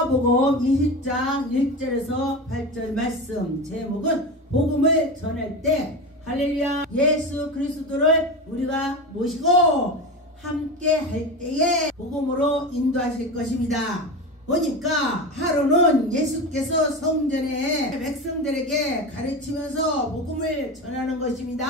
마가복음 20장 1절에서 8절 말씀, 제목은 복음을 전할 때 할렐루야, 예수 그리스도를 우리가 모시고 함께 할 때에 복음으로 인도하실 것입니다. 보니까 하루는 예수께서 성전에 백성들에게 가르치면서 복음을 전하는 것입니다.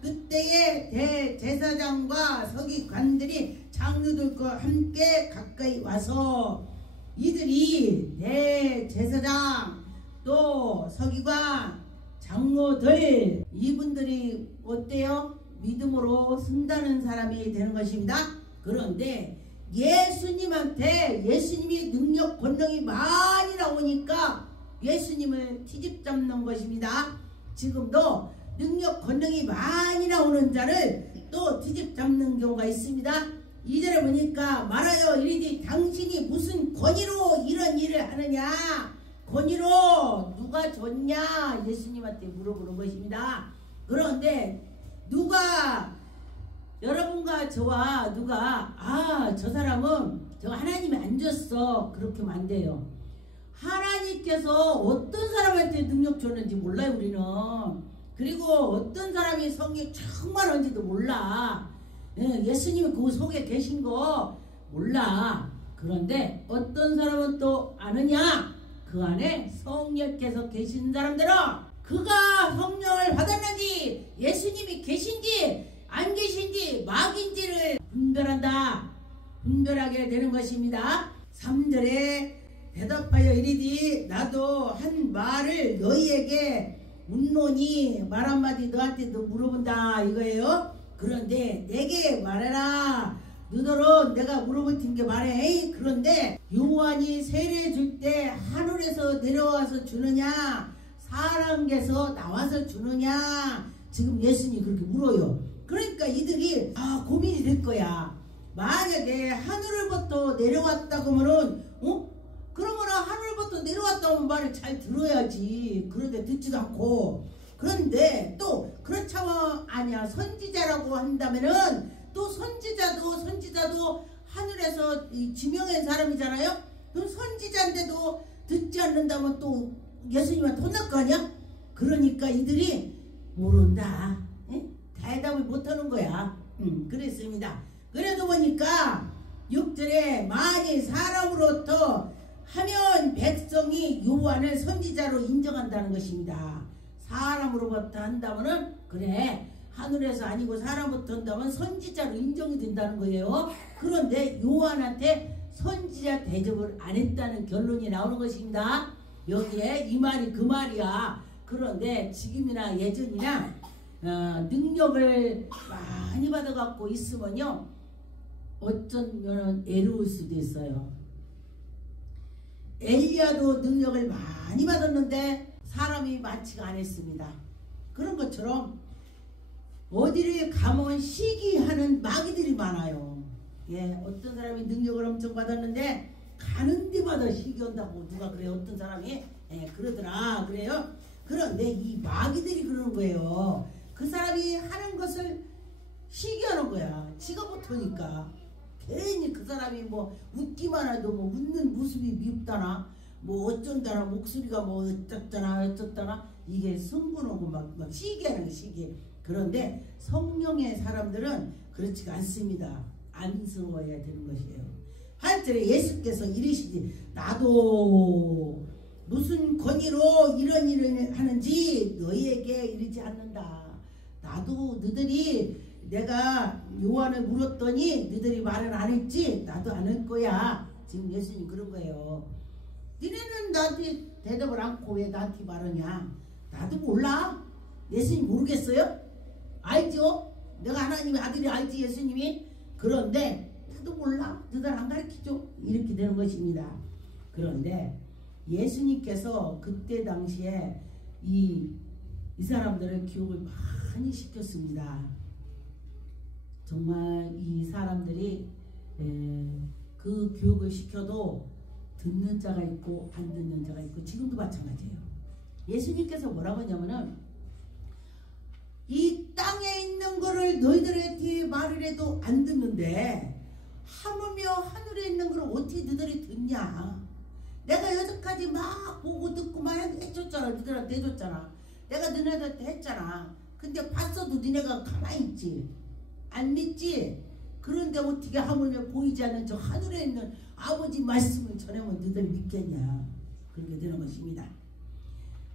그때에 대제사장과 서기관들이 장로들과 함께 가까이 와서 이들이 대제사장 또 서기관 장로들 이분들이 어때요? 믿음으로 쓴다는 사람이 되는 것입니다. 그런데 예수님한테 예수님이 능력 권능이 많이 나오니까 예수님을 뒤집잡는 것입니다. 지금도 능력 권능이 많이 나오는 자를 또 뒤집잡는 경우가 있습니다. 2절에 보니까 말하여 이르되 당신이 무슨 권위로 이런 일을 하느냐, 권위로 누가 줬냐 예수님한테 물어보는 것입니다. 그런데 누가 여러분과 저와 누가 저 사람은 저 하나님이 안 줬어 그렇게 하면 안 돼요. 하나님께서 어떤 사람한테 능력 줬는지 몰라요 우리는. 그리고 어떤 사람이 성령 충만한지도 몰라. 예수님이 그 속에 계신 거 몰라. 그런데 어떤 사람은 또 아느냐, 그 안에 성령께서 계신 사람들은 그가 성령을 받았는지 예수님이 계신지 안 계신지 막인지를 분별하게 되는 것입니다. 3절에 대답하여 이르되 나도 한 말을 너희에게 묻노니 말 한마디 너한테도 물어본다 이거예요. 그런데 내게 말해라. 너더러 내가 물어볼 텐게 말해. 그런데 요한이 세례 줄 때 하늘에서 내려와서 주느냐 사람께서 나와서 주느냐 지금 예수님이 그렇게 물어요. 그러니까 이들이 고민이 될 거야. 만약에 하늘로부터 내려왔다고 하면은 그러면 하늘부터 내려왔다는 말을 잘 들어야지. 그런데 듣지도 않고. 그런데 또 그렇다면 아니야 선지자라고 한다면은 또 선지자도 하늘에서 지명한 사람이잖아요. 그럼 선지자인데도 듣지 않는다면 또 예수님한테 혼날 거 아니야? 그러니까 이들이 모른다. 대답을 못하는 거야. 그랬습니다. 그래도 보니까 6절에 만일 사람으로부터 하면 백성이 요한을 선지자로 인정한다는 것입니다. 사람으로부터 한다면은 그래 하늘에서 아니고 사람부터 한다면 선지자로 인정이 된다는 거예요. 그런데 요한한테 선지자 대접을 안 했다는 결론이 나오는 것입니다. 여기에 이 말이 그 말이야. 그런데 지금이나 예전이나 능력을 많이 받아갖고 있으면요 어쩌면 애로울 수도 있어요. 엘리야도 능력을 많이 받았는데 사람이 많지가 않았습니다. 그런 것처럼 어디를 가면 시기하는 마귀들이 많아요. 어떤 사람이 능력을 엄청 받았는데 가는 데마다 시기한다고 누가 그래요? 어떤 사람이 그러더라 그래요. 그런데 이 마귀들이 그러는 거예요. 그 사람이 하는 것을 시기하는 거야. 지가 못하니까. 괜히 그 사람이 뭐 웃기만 해도 뭐 웃는 모습이 밉다나 뭐 어쩐다나 목소리가 뭐 어쩌다나 이게 승분하고 막 시기하는 거 시기. 그런데 성령의 사람들은 그렇지가 않습니다. 안쓰러워야 되는 것이에요. 8절에 예수께서 이르시지 나도 무슨 권위로 이런 일을 하는지 너희에게 이르지 않는다. 나도 너희들이 내가 요한을 물었더니 너희들이 말을 안 했지 나도 안 할 거야. 지금 예수님 그런 거예요. 너네는 나한테 대답을 않고 왜 나한테 말하냐. 나도 몰라. 예수님 모르겠어요? 알죠? 내가 하나님의 아들이 알지 예수님이. 그런데 나도 몰라. 너희들 안 가르치죠. 이렇게 되는 것입니다. 그런데 예수님께서 그때 당시에 이 사람들을 교육을 많이 시켰습니다. 정말 이 사람들이 그 교육을 시켜도 듣는 자가 있고 안 듣는 자가 있고 지금도 마찬가지예요. 예수님께서 뭐라고 하냐면은 이 땅에 있는 거를 너희들한테 말을 해도 안 듣는데 하물며 하늘에 있는 걸 어떻게 너희들이 듣냐. 내가 그때까지 막 보고 듣고 막 해줬잖아. 너희들한테 해줬잖아. 내가 너네들한테 했잖아. 근데 봤어도 너네가 가만히 있지. 안 믿지? 그런데 어떻게 하물며 보이지 않는 저 하늘에 있는 아버지 말씀을 전하면 너희들 믿겠냐. 그렇게 되는 것입니다.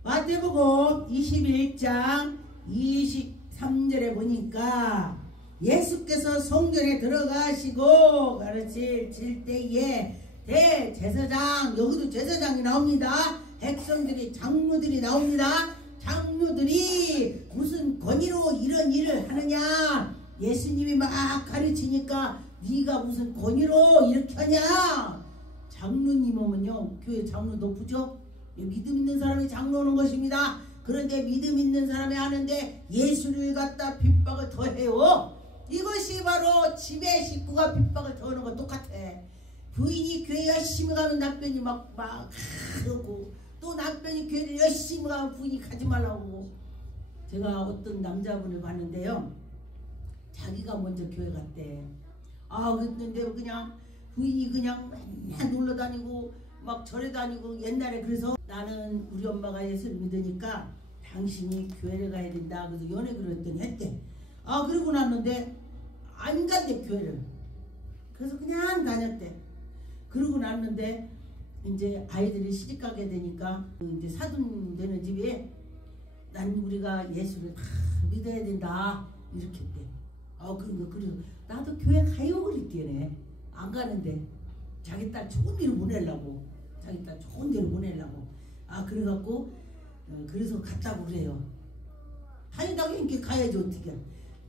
마태복음 21장 23절에 보니까 예수께서 성전에 들어가시고 가르칠 때에 대제사장, 여기도 제사장이 나옵니다. 백성들이, 장로들이 나옵니다. 장로들이 무슨 권위로 이런 일을 하느냐. 예수님이 막 가르치니까 네가 무슨 권위로 이렇게 하냐. 장로님 오면요, 교회 장로 높으죠? 믿음 있는 사람이 장로 오는 것입니다. 그런데 믿음 있는 사람이 하는데 예수를 갖다 핍박을 더해요. 이것이 바로 집에 식구가 핍박을 더하는 것 똑같아. 부인이 교회 열심히 가면 남편이 막 그러고, 또 남편이 교회를 열심히 가면 부인이 가지 말라고. 제가 어떤 남자분을 봤는데요, 자기가 먼저 교회 갔대. 그랬는데 그냥 부인이 그냥 맨날 놀러 다니고 막 절에 다니고. 옛날에 그래서 나는 우리 엄마가 예수를 믿으니까 당신이 교회를 가야 된다. 그래서 연애를 했더니 했대. 그러고 났는데 안 간대, 교회를. 그래서 그냥 다녔대. 그러고 났는데 이제 아이들이 시집가게 되니까 이제 사돈 되는 집에 난 우리가 예수를 다 믿어야 된다 이렇게 했대. 그리고 나도 교회 가요 그랬대네. 안 가는데 자기 딸 좋은 데로 보내려고. 자기 딸 좋은 데로 보내려고. 그래갖고 그래서 갔다고 그래요. 다니다가 이렇게 가야지 어떻게.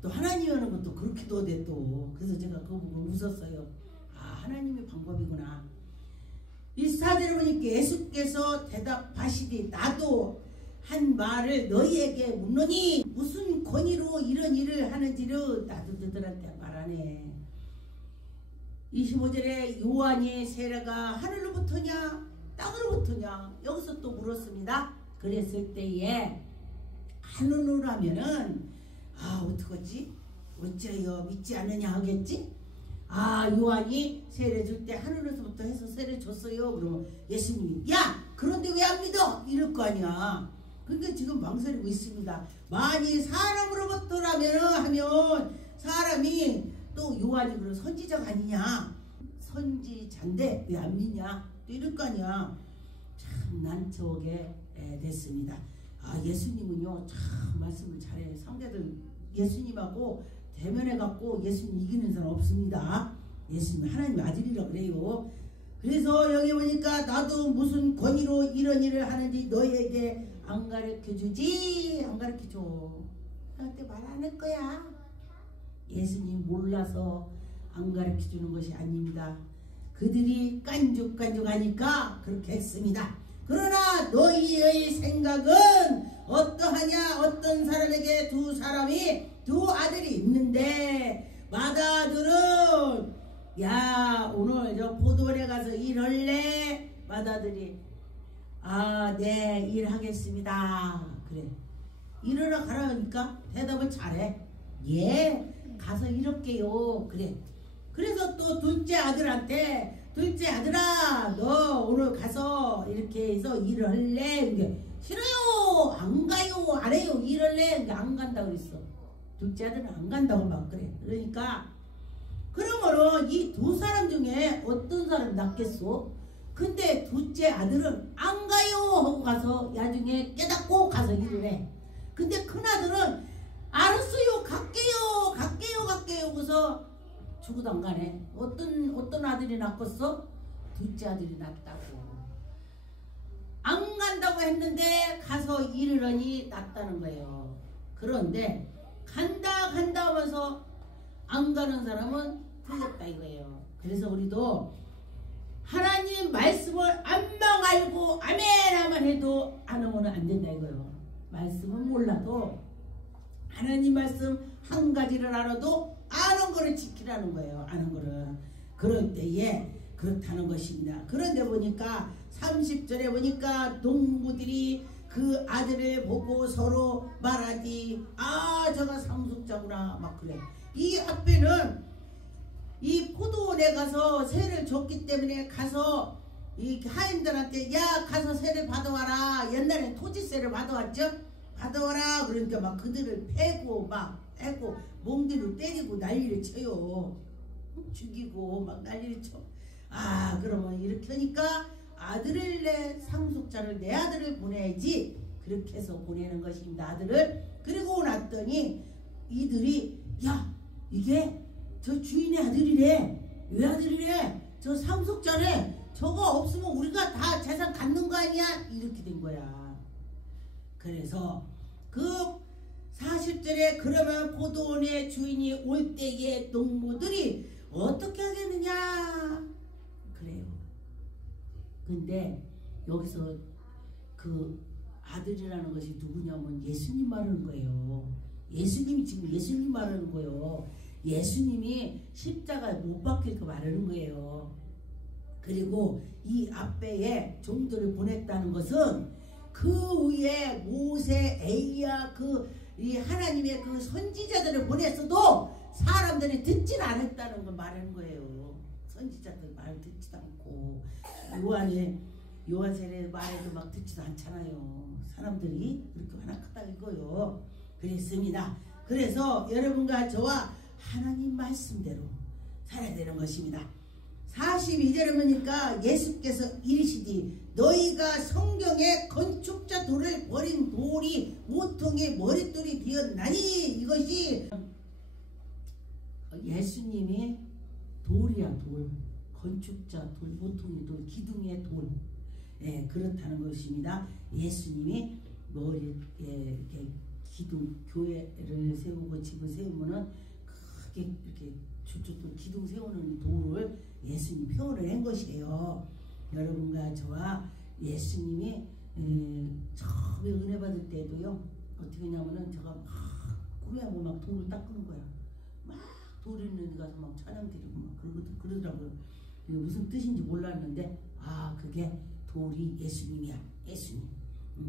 또 하나님이 하는 것도 그렇게도 돼 또. 그래서 제가 그거 보고 웃었어요. 하나님의 방법이구나. 24절에 보니까 예수께서 대답하시되 나도 한 말을 너희에게 묻노니 무슨 권위로 이런 일을 하는지를 나도 너희들한테 말하네. 25절에 요한의 세례가 하늘로부터냐 땅으로부터냐 여기서 또 물었습니다. 그랬을 때에 하늘로라면은 어떡하지? 어째요 믿지 않느냐 하겠지? 요한이 세례 줄 때 하늘에서부터 해서 세례 줬어요. 그러면 예수님이 야 그런데 왜 안 믿어? 이럴 거 아니야. 그러니까 지금 망설이고 있습니다. 만일 사람으로부터라면 하면 사람이 또 요한이 그런 선지자가 아니냐. 선지자인데 왜 안 믿냐? 또 이럴 거 아니야. 참 난처하게 됐습니다. 예수님은요 참 말씀을 잘해. 상대들 예수님하고 대면해갖고 예수님 이기는 사람 없습니다. 예수님 하나님 아들이라 그래요. 그래서 여기 보니까 나도 무슨 권위로 이런 일을 하는지 너희에게 안 가르쳐주지. 안 가르쳐줘. 나한테 말 안 할 거야. 예수님 몰라서 안 가르쳐주는 것이 아닙니다. 그들이 깐죽깐죽하니까 그렇게 했습니다. 그러나 너희의 생각은 어떠하냐. 어떤 사람에게 두 아들이 있는데 맏아들은 야 오늘 저 포도원에 가서 일할래? 맏아들이 네 일하겠습니다. 그래. 일하러 가라니까 대답을 잘해. 예 가서 일할게요. 그래. 그래서 또 둘째 아들한테 둘째 아들아 너 오늘 가서 이렇게 해서 일을 할래? 근데 싫어요. 안 가요. 안 해요. 일할래? 근데 안 간다고 그랬어. 둘째 아들은 안 간다고 막 그래. 그러니까 그러므로 이 두 사람 중에 어떤 사람이 낫겠소? 근데 둘째 아들은 안 가요 하고 가서 나중에 깨닫고 가서 일을 해. 근데 큰아들은 알았어요 갈게요 그래서 죽어도 안 가네. 어떤 아들이 낫겠어? 둘째 아들이 낫다고. 안 간다고 했는데 가서 일을 하니 낫다는 거예요. 그런데 간다 하면서 안 가는 사람은 틀렸다 이거예요. 그래서 우리도 하나님 말씀을 안만 알고 아멘하면 해도 안 하면 안 된다 이거예요. 말씀은 몰라도 하나님 말씀 한 가지를 알아도 아는 거를 지키라는 거예요. 아는 거를. 그럴 때에 그렇다는 것입니다. 그런데 보니까 30절에 보니까 농부들이 그 아들을 보고 서로 말하지 저가 상속자구나 막 그래. 이 앞에는 이 포도원에 가서 세를 줬기 때문에 가서 이 하인들한테 야 가서 세를 받아와라. 옛날엔 토지세를 받아왔죠. 받아와라. 그러니까 막 그들을 패고 막 패고 몽디로 때리고 난리를 쳐요. 죽이고 막 난리를 쳐. 아 그러면 이렇게 하니까 아들을 내 상속자를 내 아들을 보내야지. 그렇게 해서 보내는 것입니다. 아들을. 그리고 났더니 이들이 야 이게 저 주인의 아들이래. 왜 아들이래? 저 상속자래. 저거 없으면 우리가 다 재산 갖는 거 아니야? 이렇게 된 거야. 그래서 그 40절에 그러면 고도원의 주인이 올 때에 농부들이 어떻게 하겠느냐 그래요. 근데 여기서 그 아들이라는 것이 누구냐면 예수님 말하는 거예요. 예수님이 지금 예수님 말하는 거예요. 예수님이 십자가에 못 박힐 거 말하는 거예요. 그리고 이 앞에에 종들을 보냈다는 것은 그 위에 모세, 엘리야 이 하나님의 그 선지자들을 보냈어도 사람들이 듣질 않았다는 걸 말하는 거예요. 선지자들 말 듣지도 않고 요한세례 말에도 막 듣지도 않잖아요. 사람들이 그렇게 하나 크다 이거요. 그랬습니다. 그래서 여러분과 저와 하나님 말씀대로 살아야 되는 것입니다. 42절에 보니까 예수께서 이르시되 너희가 성경의 건축자 돌을 버린 돌이 모퉁이의 머릿돌이 되었나니. 이것이 예수님이 돌이야. 돌. 건축자 돌, 모퉁이 돌, 기둥의 돌. 예, 그렇다는 것입니다. 예수님이 머리에 이렇게 기둥, 교회를 세우고 집을 세우면은 크게 이렇게 저쪽도 기둥 세우는 돌을 예수님이 표현을 한 것이에요. 여러분과 저와 예수님이 처음에 은혜 받을 때도요 어떻게 하냐면은 제가 막 꿈에하고 막 돌을 닦는 거야. 막 돌 있는 데 가서 막 찬양 드리고 막 그러더라고요. 무슨 뜻인지 몰랐는데 아 그게 돌이 예수님이야. 예수님.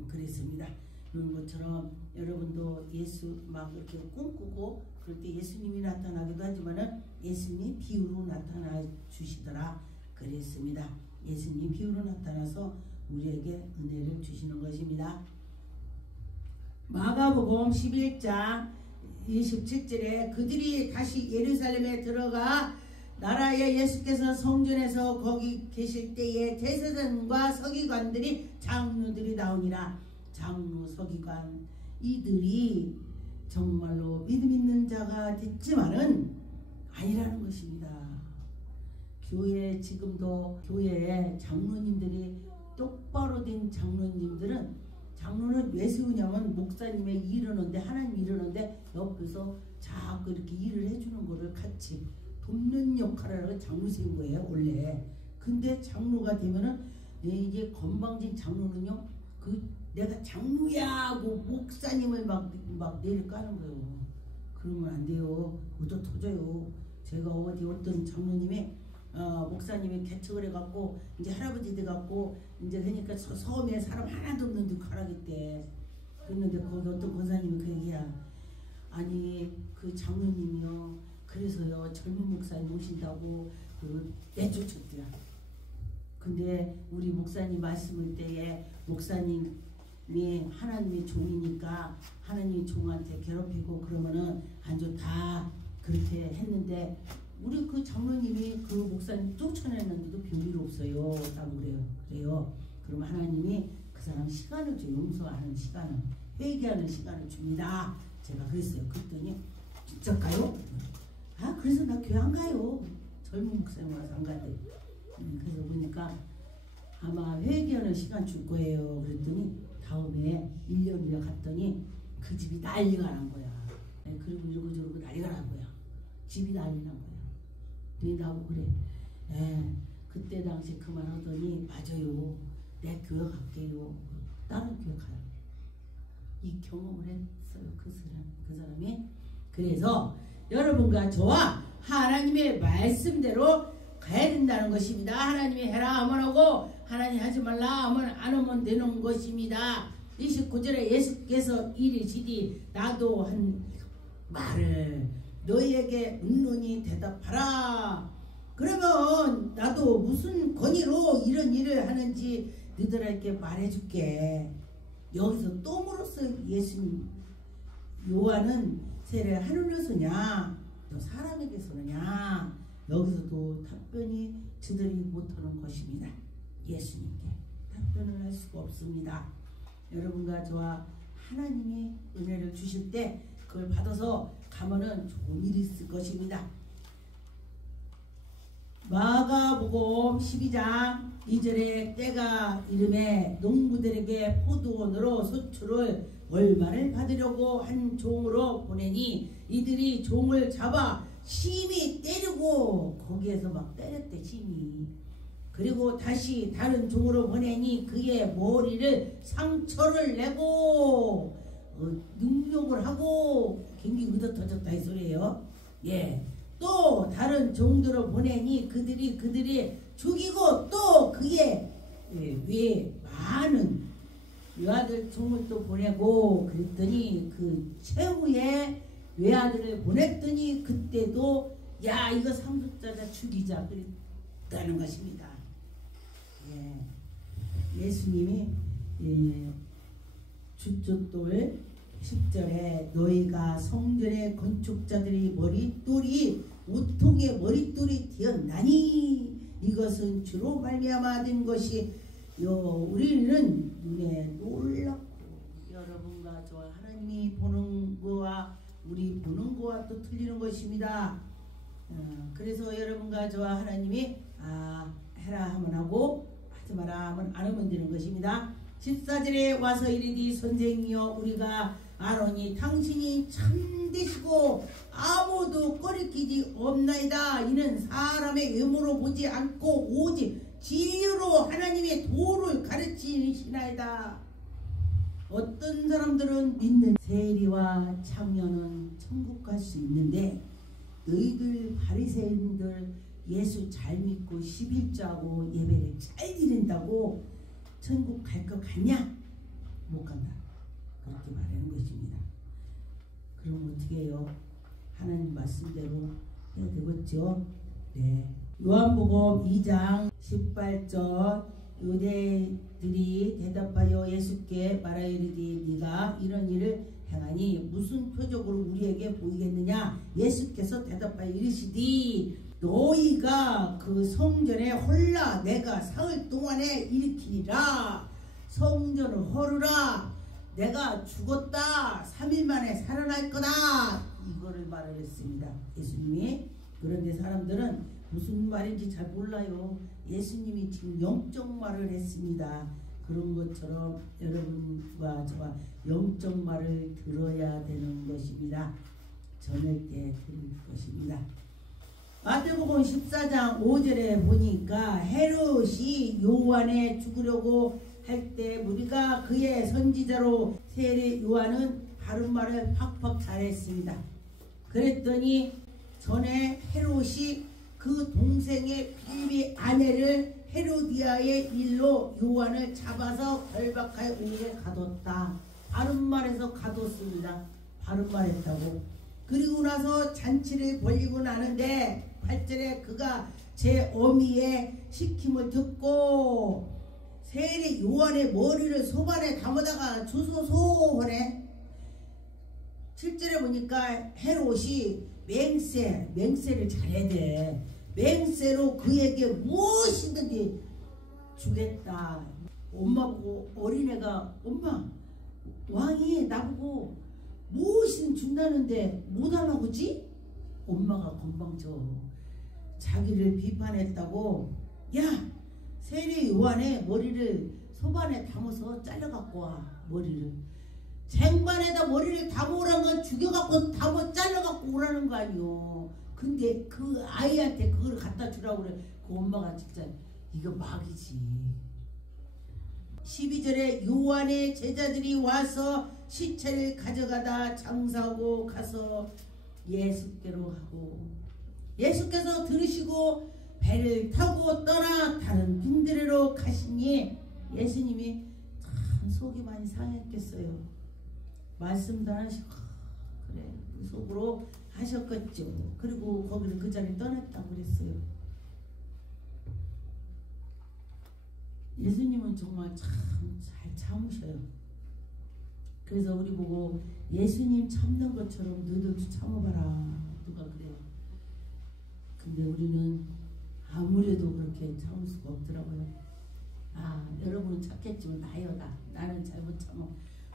그랬습니다. 그런 것처럼 여러분도 예수 막 이렇게 꿈꾸고 그럴 때 예수님이 나타나기도 하지만은 예수님이 비유로 나타나 주시더라. 그랬습니다. 예수님 비유로 나타나서 우리에게 은혜를 주시는 것입니다. 마가복음 11장 27절에 그들이 다시 예루살렘에 들어가 나라의 예수께서 성전에서 거기 계실 때에 대제사장과 서기관들이 장로들이 나오니라. 장로 서기관 이들이 정말로 믿음 있는 자가 됐지만은 아니라는 것입니다. 교회 지금도 교회에 장로님들이 똑바로 된 장로는 왜 세우냐면 목사님의 일하는데 하나님 일하는데 옆에서 자꾸 이렇게 일을 해주는 거를 같이 돕는 역할을 하고 장로 세운 거예요 원래. 근데 장로가 되면은 이제 건방진 장로는요 내가 장로야 하고 목사님을 막 내릴 까는 거예요. 그러면 안 돼요. 의도 터져요. 제가 어떤 장로님이 목사님이 개척을 해갖고 이제 할아버지 돼갖고 이제 그러니까 섬에 사람 하나도 없는데 가라겠대. 그랬는데 거기 어떤 권사님이 그 얘기야. 아니 그 장로님이요 그래서요 젊은 목사님 오신다고 내쫓았대요. 근데 우리 목사님 말씀을 때에 목사님이 하나님의 종이니까 하나님의 종한테 괴롭히고 그러면은 안 좋다 그렇게 했는데 우리 그 장로님이 그 목사님 쫓아냈는데도 별일 없어요. 라고 그래요. 그럼 하나님이 그 사람 시간을 줘. 용서하는 시간을 회개하는 시간을 줍니다. 제가 그랬어요. 그랬더니 진짜 가요? 아 그래서 나 교회 안 가요. 젊은 목사님 와서 안 간대. 그래서 보니까 아마 회개하는 시간 줄 거예요. 그랬더니 다음에 1년 후에 갔더니 그 집이 난리가 난 거야. 그리고 이러고 저러고 난리가 난 거야. 집이 난리 난 거야. 네 나보고 그래. 그때 당시 그만하더니 맞아요. 내 교회 갈게요. 다른 교회 가요. 이 경험을 했어요. 그 사람이. 그래서 여러분과 저와 하나님의 말씀대로 가야 된다는 것입니다. 하나님이 해라 하면 하고 하나님 하지 말라 하면 안 하면 되는 것입니다. 29절에 예수께서 이르시되 나도 한 말을 너희에게 은론히 대답하라. 그러면 나도 무슨 권위로 이런 일을 하는지 너희들에게 말해줄게. 여기서 똥으로서 예수님 요한은 세례 하늘로서냐 또 사람에게서느냐 여기서도 답변이 저들이 못하는 것입니다. 예수님께 답변을 할 수가 없습니다. 여러분과 저와 하나님이 은혜를 주실 때 그걸 받아서 가면은 좋은 일이 있을 것입니다. 마가복음 12장 2절에 때가 이름에 농부들에게 포도원으로 소출을 얼마를 받으려고 한 종으로 보내니 이들이 종을 잡아 심히 때리고 거기에서 막 때렸대 심히. 그리고 다시 다른 종으로 보내니 그의 머리를 상처를 내고 능욕을 하고 굉장히 의젓터졌다 이 소리예요. 예. 또 다른 종들을 보내니 그들이 죽이고 또 그의 외에 많은 외아들 종을 또 보내고 그랬더니 그 최후의 외아들을 보냈더니 그때도 야 이거 상속자다 죽이자 그랬다는 것입니다. 예. 예수님이 주춧돌 10절에 너희가 성전의 건축자들의 머릿돌이 우통의 머릿돌이 되었나니 이것은 주로 말미암아 된 것이 우리는 눈에 놀랍고 여러분과 저 하나님이 보는 거와 우리 보는 거와 또 틀리는 것입니다. 그래서 여러분과 저와 하나님이 해라 하면 하고 하지 마라 하면 안 하면 되는 것입니다. 14절에 와서 이르디 선생이여 우리가 아노니 당신이 참되시고 아무도 꺼리끼지 없나이다. 이는 사람의 외모로 보지 않고 오직 진리로 하나님의 도를 가르치시나이다. 어떤 사람들은 믿는 세리와 창녀는 천국 갈 수 있는데 너희들 바리새인들 예수 잘 믿고 11조하고 예배를 잘 드린다고 천국 갈 것 같냐? 못 간다. 그렇게 말하는 것입니다. 그럼 어떻게 해요? 하나님 말씀대로 해야 되겠죠? 네. 요한복음 2장 18절 유대들이 대답하여 예수께 말하여 이르되 네가 이런 일을 행하니 무슨 표적으로 우리에게 보이겠느냐? 예수께서 대답하여 이르시되 너희가 그 성전에 헐라 내가 사흘 동안에 일으키리라. 성전을 헐으라. 내가 죽었다 3일 만에 살아날 거다. 이거를 말을 했습니다. 예수님이. 그런데 사람들은 무슨 말인지 잘 몰라요. 예수님이 지금 영적 말을 했습니다. 그런 것처럼 여러분과 저와 영적 말을 들어야 되는 것입니다. 전할 때 들을 것입니다. 마태복음 14장 5절에 보니까 헤롯이 요한에 죽으려고 할 때 우리가 그의 선지자로 세례 요한은 바른 말을 팍팍 잘했습니다. 그랬더니 전에 헤롯이 그 동생의 빌립의 아내를 헤로디아의 일로 요한을 잡아서 결박하여 오게 가뒀다. 바른 말에서 가뒀습니다. 바른 말했다고. 그리고 나서 잔치를 벌리고 나는데 8절에 그가 제 어미의 시킴을 듣고 세례 요한의 머리를 소반에 담아다가 주소서 하네. 7절에 보니까 헤롯이 맹세를 잘해야 돼. 맹세로 그에게 무엇이든지 주겠다. 엄마 보고 어린애가 엄마 왕이 나보고 무엇이든 준다는데 못 알아보지? 엄마가 건방져. 자기를 비판했다고 야 세례 요한의 머리를 소반에 담아서 잘라갖고 와. 머리를 쟁반에다 머리를 담으라는 건 죽여갖고 담아 잘라갖고 오라는 거 아니요. 근데 그 아이한테 그걸 갖다 주라고 그래. 그 엄마가 진짜 이거 막이지. 12절에 요한의 제자들이 와서 시체를 가져가다 장사하고 가서 예수께로 하고 예수께서 들으시고 배를 타고 떠나 다른 빈들레로 가시니 예수님이 참 속이 많이 상했겠어요. 말씀도 안 하시고 그래 속으로 하셨겠죠. 그리고 거기를 그 자리를 떠났다고 그랬어요. 예수님은 정말 참 잘 참으셔요. 그래서 우리 보고 예수님 참는 것처럼 너희들도 참아봐라 누가 그래요. 근데 우리는 아무래도 그렇게 참을 수가 없더라고요. 여러분은 찾겠지만 나는 잘 못 참아.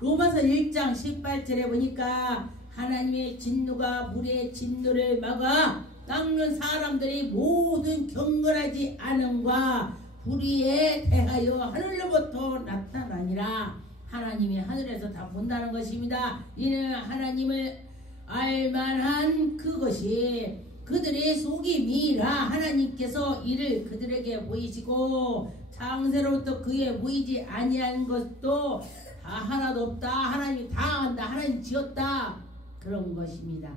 로마서 1장 18절에 보니까 하나님의 진노가 물의 진노를 막아 닦는 사람들이 모든 경건하지 않음과 불의에 대하여 하늘로부터 나타나니라. 하나님이 하늘에서 다 본다는 것입니다. 이는 하나님을 알만한 그것이 그들의 속임이라. 하나님께서 이를 그들에게 보이시고 창세로부터 그에 보이지 아니한 것도 다 하나도 없다. 하나님이 다 한다. 하나님 지었다. 그런 것입니다.